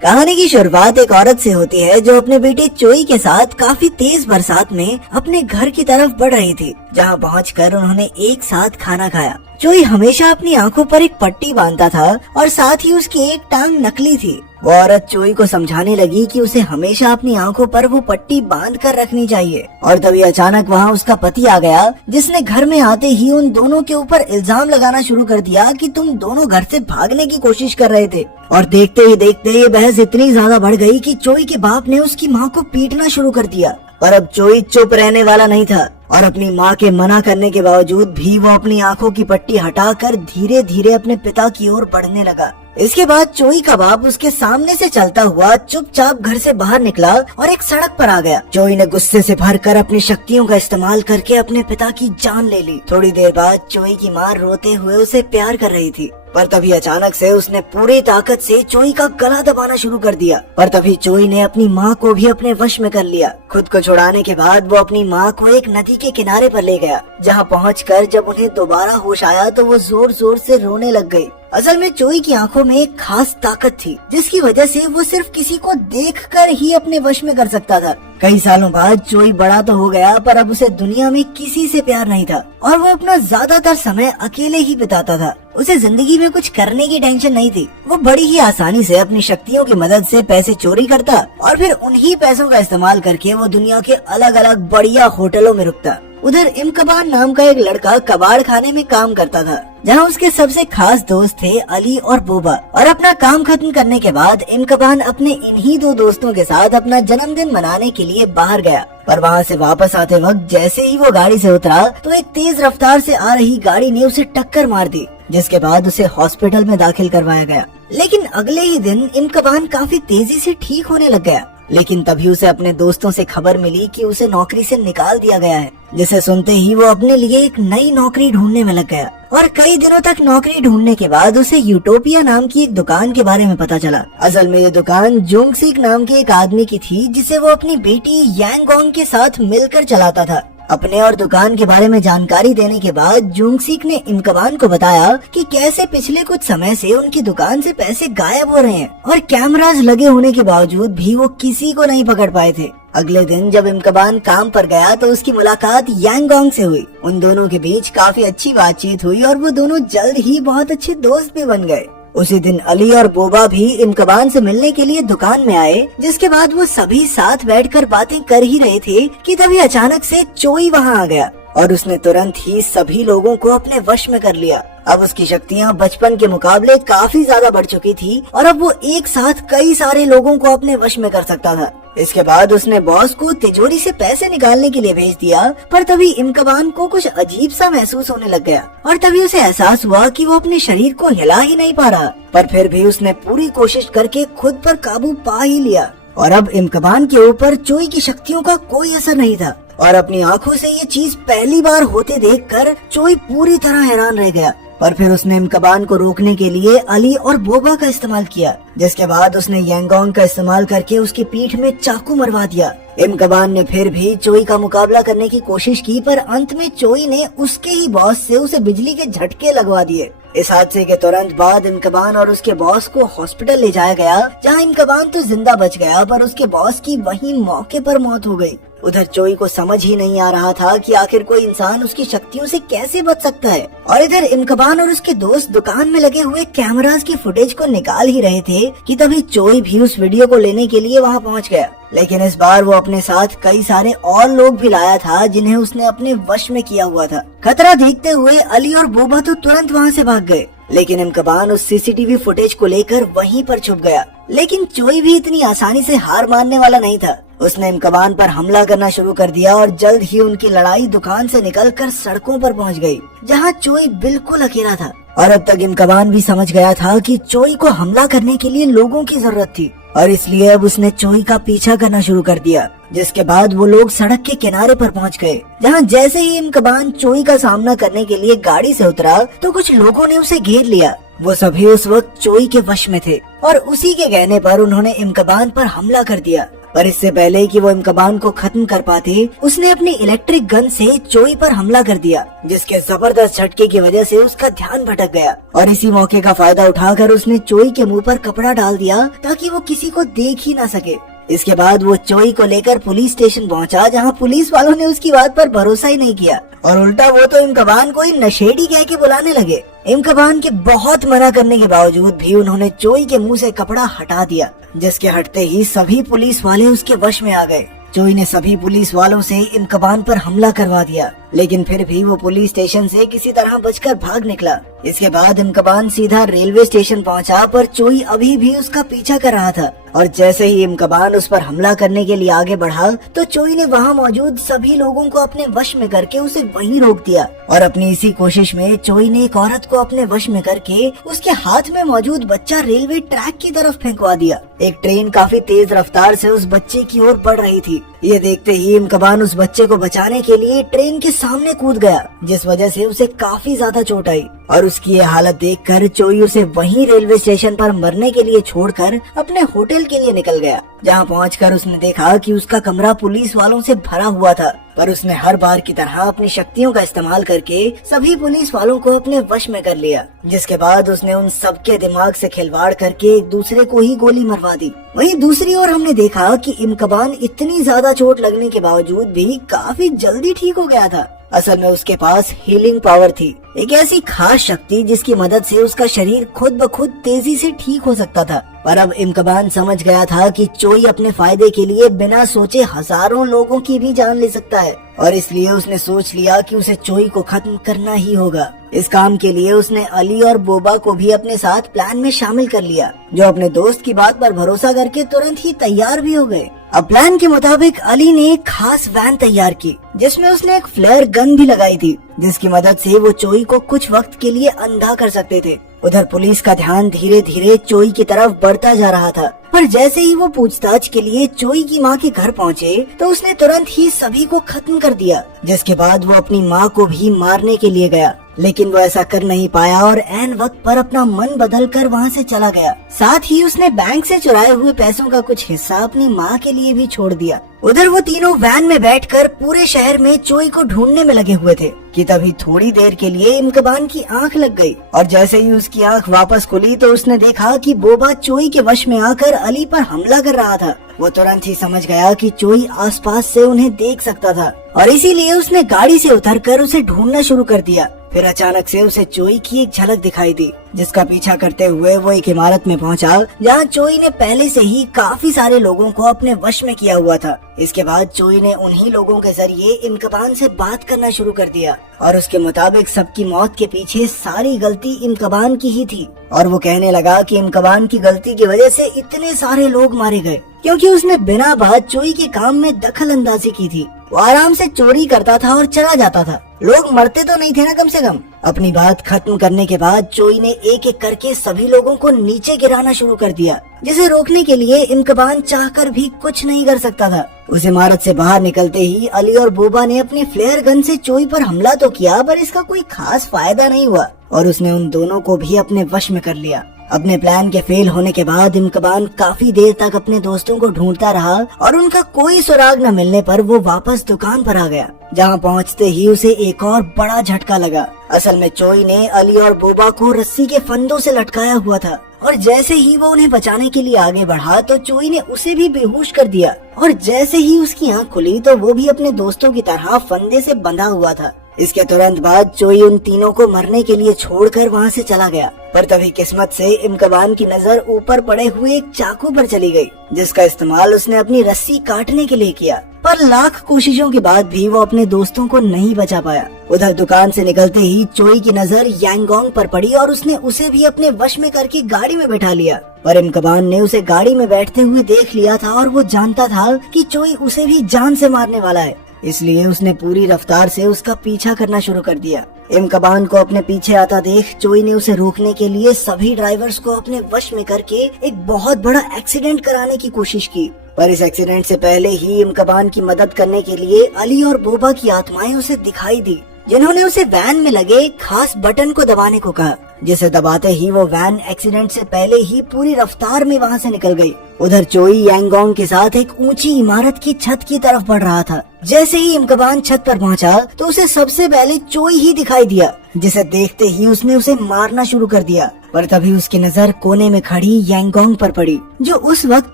कहानी की शुरुआत एक औरत से होती है जो अपने बेटे चोई के साथ काफी तेज बरसात में अपने घर की तरफ बढ़ रही थी, जहां पहुंचकर उन्होंने एक साथ खाना खाया। चोई हमेशा अपनी आंखों पर एक पट्टी बांधता था और साथ ही उसकी एक टांग नकली थी। वो औरत चोई को समझाने लगी कि उसे हमेशा अपनी आंखों पर वो पट्टी बांध कर रखनी चाहिए। और तभी अचानक वहाँ उसका पति आ गया, जिसने घर में आते ही उन दोनों के ऊपर इल्जाम लगाना शुरू कर दिया कि तुम दोनों घर से भागने की कोशिश कर रहे थे। और देखते ही देखते ये बहस इतनी ज्यादा बढ़ गई कि चोई के बाप ने उसकी माँ को पीटना शुरू कर दिया। पर अब चोई चुप रहने वाला नहीं था और अपनी माँ के मना करने के बावजूद भी वो अपनी आंखों की पट्टी हटाकर धीरे धीरे अपने पिता की ओर बढ़ने लगा। इसके बाद चोई का बाप उसके सामने से चलता हुआ चुपचाप घर से बाहर निकला और एक सड़क पर आ गया। चोई ने गुस्से से भरकर अपनी शक्तियों का इस्तेमाल करके अपने पिता की जान ले ली। थोड़ी देर बाद चोई की माँ रोते हुए उसे प्यार कर रही थी, पर तभी अचानक से उसने पूरी ताकत से चोई का गला दबाना शुरू कर दिया। पर तभी चोई ने अपनी माँ को भी अपने वश में कर लिया। खुद को छुड़ाने के बाद वो अपनी माँ को एक नदी के किनारे पर ले गया, जहाँ पहुंचकर जब उन्हें दोबारा होश आया तो वो जोर जोर से रोने लग गई। असल में चोई की आंखों में एक खास ताकत थी, जिसकी वजह से वो सिर्फ किसी को देखकर ही अपने वश में कर सकता था। कई सालों बाद चोई बड़ा तो हो गया, पर अब उसे दुनिया में किसी से प्यार नहीं था और वो अपना ज्यादातर समय अकेले ही बिताता था। उसे जिंदगी में कुछ करने की टेंशन नहीं थी। वो बड़ी ही आसानी से अपनी शक्तियों की मदद से पैसे चोरी करता और फिर उन्हीं पैसों का इस्तेमाल करके वो दुनिया के अलग अलग बढ़िया होटलों में रुकता। उधर इमकबान नाम का एक लड़का कबाड़ खाने में काम करता था, जहाँ उसके सबसे खास दोस्त थे अली और बोबा। और अपना काम खत्म करने के बाद इमकबान अपने इन्हीं दो दोस्तों के साथ अपना जन्मदिन मनाने के लिए बाहर गया। पर वहाँ से वापस आते वक्त जैसे ही वो गाड़ी से उतरा तो एक तेज रफ्तार से आ रही गाड़ी ने उसे टक्कर मार दी, जिसके बाद उसे हॉस्पिटल में दाखिल करवाया गया। लेकिन अगले ही दिन इमकबान काफी तेजी से ठीक होने लग गया। लेकिन तभी उसे अपने दोस्तों से खबर मिली कि उसे नौकरी से निकाल दिया गया है, जिसे सुनते ही वो अपने लिए एक नई नौकरी ढूंढने में लग गया। और कई दिनों तक नौकरी ढूंढने के बाद उसे यूटोपिया नाम की एक दुकान के बारे में पता चला। असल में ये दुकान जोंगसिक नाम के एक आदमी की थी, जिसे वो अपनी बेटी यांगोंग के साथ मिलकर चलाता था। अपने और दुकान के बारे में जानकारी देने के बाद जोंगसिक ने इमकबान को बताया कि कैसे पिछले कुछ समय से उनकी दुकान से पैसे गायब हो रहे हैं और कैमरास लगे होने के बावजूद भी वो किसी को नहीं पकड़ पाए थे। अगले दिन जब इमकबान काम पर गया तो उसकी मुलाकात यांगोंग से हुई। उन दोनों के बीच काफी अच्छी बातचीत हुई और वो दोनों जल्द ही बहुत अच्छे दोस्त भी बन गए। उसी दिन अली और बोबा भी इमकबान से मिलने के लिए दुकान में आए, जिसके बाद वो सभी साथ बैठकर बातें कर ही रहे थे कि तभी अचानक से चोई वहाँ आ गया और उसने तुरंत ही सभी लोगों को अपने वश में कर लिया। अब उसकी शक्तियाँ बचपन के मुकाबले काफी ज्यादा बढ़ चुकी थी और अब वो एक साथ कई सारे लोगों को अपने वश में कर सकता था। इसके बाद उसने बॉस को तिजोरी से पैसे निकालने के लिए भेज दिया, पर तभी इमकबान को कुछ अजीब सा महसूस होने लग गया और तभी उसे एहसास हुआ कि वो अपने शरीर को हिला ही नहीं पा रहा। पर फिर भी उसने पूरी कोशिश करके खुद पर काबू पा ही लिया और अब इमकबान के ऊपर चोई की शक्तियों का कोई असर नहीं था। और अपनी आंखों से ये चीज पहली बार होते देखकर चोई पूरी तरह हैरान रह गया। पर फिर उसने इमकबान को रोकने के लिए अली और बोबा का इस्तेमाल किया, जिसके बाद उसने यांगोंग का इस्तेमाल करके उसकी पीठ में चाकू मरवा दिया। इमकबान ने फिर भी चोई का मुकाबला करने की कोशिश की, पर अंत में चोई ने उसके ही बॉस से उसे बिजली के झटके लगवा दिए। इस हादसे के तुरंत बाद इमकबान और उसके बॉस को हॉस्पिटल ले जाया गया, जहाँ इमकबान तो जिंदा बच गया, पर उसके बॉस की वहीं मौके पर मौत हो गई। उधर चोई को समझ ही नहीं आ रहा था कि आखिर कोई इंसान उसकी शक्तियों से कैसे बच सकता है। और इधर इमकबान और उसके दोस्त दुकान में लगे हुए कैमरास की फुटेज को निकाल ही रहे थे कि तभी चोई भी उस वीडियो को लेने के लिए वहां पहुंच गया। लेकिन इस बार वो अपने साथ कई सारे और लोग भी लाया था, जिन्हें उसने अपने वश में किया हुआ था। खतरा देखते हुए अली और बोबा तो तुरंत वहाँ से भाग गए, लेकिन इमकबान उस सीसीटीवी फुटेज को लेकर वहीं पर छुप गया। लेकिन चोई भी इतनी आसानी से हार मानने वाला नहीं था। उसने इमकबान पर हमला करना शुरू कर दिया और जल्द ही उनकी लड़ाई दुकान से निकलकर सड़कों पर पहुंच गई, जहां चोई बिल्कुल अकेला था। और अब तक इमकबान भी समझ गया था कि चोई को हमला करने के लिए लोगों की जरूरत थी और इसलिए अब उसने चोई का पीछा करना शुरू कर दिया। जिसके बाद वो लोग सड़क के किनारे पर पहुंच गए, जहां जैसे ही इमकबान चोई का सामना करने के लिए गाड़ी से उतरा तो कुछ लोगों ने उसे घेर लिया। वो सभी उस वक्त चोई के वश में थे और उसी के कहने पर उन्होंने इमकबान पर हमला कर दिया। पर इससे पहले कि वो इमकबान को खत्म कर पाते, उसने अपनी इलेक्ट्रिक गन से चोई पर हमला कर दिया, जिसके जबरदस्त झटके की वजह से उसका ध्यान भटक गया। और इसी मौके का फायदा उठाकर उसने चोई के मुंह पर कपड़ा डाल दिया ताकि वो किसी को देख ही ना सके। इसके बाद वो चोई को लेकर पुलिस स्टेशन पहुंचा, जहां पुलिस वालों ने उसकी बात पर भरोसा ही नहीं किया और उल्टा वो तो इमकबान को ही नशेड़ी कह के बुलाने लगे। इमकबान के बहुत मना करने के बावजूद भी उन्होंने चोई के मुंह से कपड़ा हटा दिया, जिसके हटते ही सभी पुलिस वाले उसके वश में आ गए। चोई ने सभी पुलिस वालों से इमकबान पर हमला करवा दिया, लेकिन फिर भी वो पुलिस स्टेशन से किसी तरह बचकर भाग निकला। इसके बाद इमकबान सीधा रेलवे स्टेशन पहुंचा, पर चोई अभी भी उसका पीछा कर रहा था। और जैसे ही इमकबान उस पर हमला करने के लिए आगे बढ़ा, तो चोई ने वहां मौजूद सभी लोगों को अपने वश में करके उसे वहीं रोक दिया। और अपनी इसी कोशिश में चोई ने एक औरत को अपने वश में करके उसके हाथ में मौजूद बच्चा रेलवे ट्रैक की तरफ फेंकवा दिया। एक ट्रेन काफी तेज रफ्तार से उस बच्चे की ओर बढ़ रही थी। ये देखते ही इमकबान उस बच्चे को बचाने के लिए ट्रेन के सामने कूद गया, जिस वजह से उसे काफी ज्यादा चोट आई। और उसकी ये हालत देखकर चोई उसे वहीं रेलवे स्टेशन पर मरने के लिए छोड़कर अपने होटल के लिए निकल गया, जहां पहुंचकर उसने देखा कि उसका कमरा पुलिस वालों से भरा हुआ था। पर उसने हर बार की तरह अपनी शक्तियों का इस्तेमाल करके सभी पुलिस वालों को अपने वश में कर लिया, जिसके बाद उसने उन सबके दिमाग से खिलवाड़ करके एक दूसरे को ही गोली मरवा दी। वहीं दूसरी ओर हमने देखा कि इमकबान इतनी ज्यादा चोट लगने के बावजूद भी काफी जल्दी ठीक हो गया था। असल में उसके पास हीलिंग पावर थी, एक ऐसी खास शक्ति जिसकी मदद से उसका शरीर खुद ब खुद तेजी से ठीक हो सकता था। पर अब इमकबान समझ गया था कि चोई अपने फायदे के लिए बिना सोचे हजारों लोगों की भी जान ले सकता है, और इसलिए उसने सोच लिया कि उसे चोई को खत्म करना ही होगा। इस काम के लिए उसने अली और बोबा को भी अपने साथ प्लान में शामिल कर लिया, जो अपने दोस्त की बात पर भरोसा करके तुरंत ही तैयार भी हो गए। अब प्लान के मुताबिक अली ने एक खास वैन तैयार की, जिसमें उसने एक फ्लेयर गन भी लगाई थी, जिसकी मदद से वो चोई को कुछ वक्त के लिए अंधा कर सकते थे। उधर पुलिस का ध्यान धीरे धीरे चोई की तरफ बढ़ता जा रहा था, पर जैसे ही वो पूछताछ के लिए चोई की माँ के घर पहुँचे, तो उसने तुरंत ही सभी को खत्म कर दिया, जिसके बाद वो अपनी माँ को भी मारने के लिए गया। लेकिन वो ऐसा कर नहीं पाया और ऐन वक्त पर अपना मन बदलकर वहाँ से चला गया। साथ ही उसने बैंक से चुराए हुए पैसों का कुछ हिस्सा अपनी माँ के लिए भी छोड़ दिया। उधर वो तीनों वैन में बैठकर पूरे शहर में चोई को ढूंढने में लगे हुए थे कि तभी थोड़ी देर के लिए इमकबान की आंख लग गई, और जैसे ही उसकी आंख वापस खुली तो उसने देखा कि बोबा चोई के वश में आकर अली पर हमला कर रहा था। वो तुरंत ही समझ गया कि चोई आसपास से उन्हें देख सकता था, और इसीलिए उसने गाड़ी से उतरकर उसे ढूंढना शुरू कर दिया। फिर अचानक से उसे चोई की एक झलक दिखाई दी, जिसका पीछा करते हुए वो एक इमारत में पहुंचा, जहां चोई ने पहले से ही काफी सारे लोगों को अपने वश में किया हुआ था। इसके बाद चोई ने उन्हीं लोगों के जरिए इमकबान से बात करना शुरू कर दिया, और उसके मुताबिक सबकी मौत के पीछे सारी गलती इमकबान की ही थी। और वो कहने लगा कि इमकबान की गलती की वजह से इतने सारे लोग मारे गए, क्योंकि उसने बिना बात चोई के काम में दखल अंदाजी की थी। वो आराम से चोरी करता था और चला जाता था, लोग मरते तो नहीं थे ना कम से कम। अपनी बात खत्म करने के बाद चोई ने एक एक करके सभी लोगों को नीचे गिराना शुरू कर दिया, जिसे रोकने के लिए इमकबान चाहकर भी कुछ नहीं कर सकता था। उस इमारत से बाहर निकलते ही अली और बोबा ने अपनी फ्लेयर गन से चोई पर हमला तो किया, पर इसका कोई खास फायदा नहीं हुआ, और उसने उन दोनों को भी अपने वश में कर लिया। अपने प्लान के फेल होने के बाद इमकबान काफी देर तक अपने दोस्तों को ढूंढता रहा, और उनका कोई सुराग न मिलने पर वो वापस दुकान पर आ गया, जहां पहुंचते ही उसे एक और बड़ा झटका लगा। असल में चोई ने अली और बोबा को रस्सी के फंदों से लटकाया हुआ था, और जैसे ही वो उन्हें बचाने के लिए आगे बढ़ा तो चोई ने उसे भी बेहोश कर दिया, और जैसे ही उसकी आंख खुली तो वो भी अपने दोस्तों की तरह फंदे से बंधा हुआ था। इसके तुरंत बाद चोई उन तीनों को मरने के लिए छोड़कर वहाँ से चला गया, पर तभी किस्मत से इमकबान की नजर ऊपर पड़े हुए एक चाकू पर चली गई, जिसका इस्तेमाल उसने अपनी रस्सी काटने के लिए किया। पर लाख कोशिशों के बाद भी वो अपने दोस्तों को नहीं बचा पाया। उधर दुकान से निकलते ही चोई की नजर यांगोंग पर पड़ी, और उसने उसे भी अपने वश में करके गाड़ी में बैठा लिया। पर इमकबान ने उसे गाड़ी में बैठते हुए देख लिया था, और वो जानता था कि चोई उसे भी जान से मारने वाला है, इसलिए उसने पूरी रफ्तार से उसका पीछा करना शुरू कर दिया। इमकबान को अपने पीछे आता देख चोई ने उसे रोकने के लिए सभी ड्राइवर्स को अपने वश में करके एक बहुत बड़ा एक्सीडेंट कराने की कोशिश की। पर इस एक्सीडेंट से पहले ही इमकबान की मदद करने के लिए अली और बोबा की आत्माएं उसे दिखाई दी, जिन्होंने उसे वैन में लगे खास बटन को दबाने को कहा, जिसे दबाते ही वो वैन एक्सीडेंट से पहले ही पूरी रफ्तार में वहाँ से निकल गई। उधर चोई यांगोंग के साथ एक ऊंची इमारत की छत की तरफ बढ़ रहा था। जैसे ही इमकबान छत पर पहुंचा तो उसे सबसे पहले चोई ही दिखाई दिया, जिसे देखते ही उसने उसे मारना शुरू कर दिया। पर तभी उसकी नजर कोने में खड़ी यांगोंग पर पड़ी, जो उस वक्त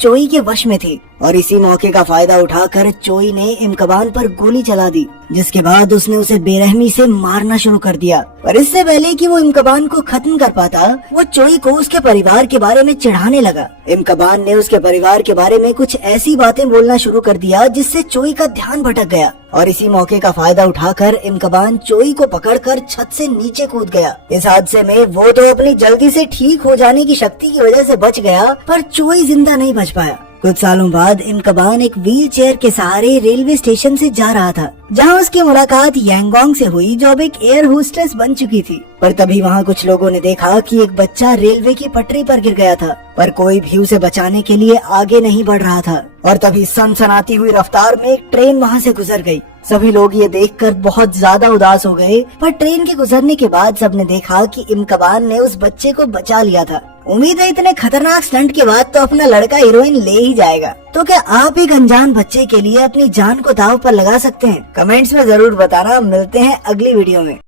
चोई के वश में थी, और इसी मौके का फायदा उठाकर चोई ने इमकबान पर गोली चला दी, जिसके बाद उसने उसे बेरहमी से मारना शुरू कर दिया। पर इससे पहले कि वो इमकबान को खत्म कर पाता, वो चोई को उसके परिवार के बारे में चिढ़ाने लगा। इमकबान ने उसके परिवार के बारे में कुछ ऐसी बातें बोलना शुरू कर दिया जिससे चोई का ध्यान भटक गया, और इसी मौके का फायदा उठाकर इमकबान चोई को पकड़कर छत से नीचे कूद गया। इस हादसे में वो तो अपनी जल्दी से ठीक हो जाने की शक्ति की वजह से बच गया, पर चोई जिंदा नहीं बच पाया। कुछ सालों बाद इमकबान एक व्हील चेयर के सहारे रेलवे स्टेशन से जा रहा था, जहां उसकी मुलाकात यांगोंग से हुई, जो अब एक एयर होस्टेस बन चुकी थी। पर तभी वहां कुछ लोगों ने देखा कि एक बच्चा रेलवे की पटरी पर गिर गया था, पर कोई भी उसे बचाने के लिए आगे नहीं बढ़ रहा था। और तभी सनसनाती हुई रफ्तार में एक ट्रेन वहां से गुजर गई। सभी लोग ये देखकर बहुत ज्यादा उदास हो गए, पर ट्रेन के गुजरने के बाद सबने देखा कि इमकबान ने उस बच्चे को बचा लिया था। उम्मीद है इतने खतरनाक स्टंट के बाद तो अपना लड़का हीरोइन ले ही जाएगा। तो क्या आप एक अनजान बच्चे के लिए अपनी जान को दांव पर लगा सकते हैं? कमेंट्स में जरूर बताना। मिलते हैं अगली वीडियो में।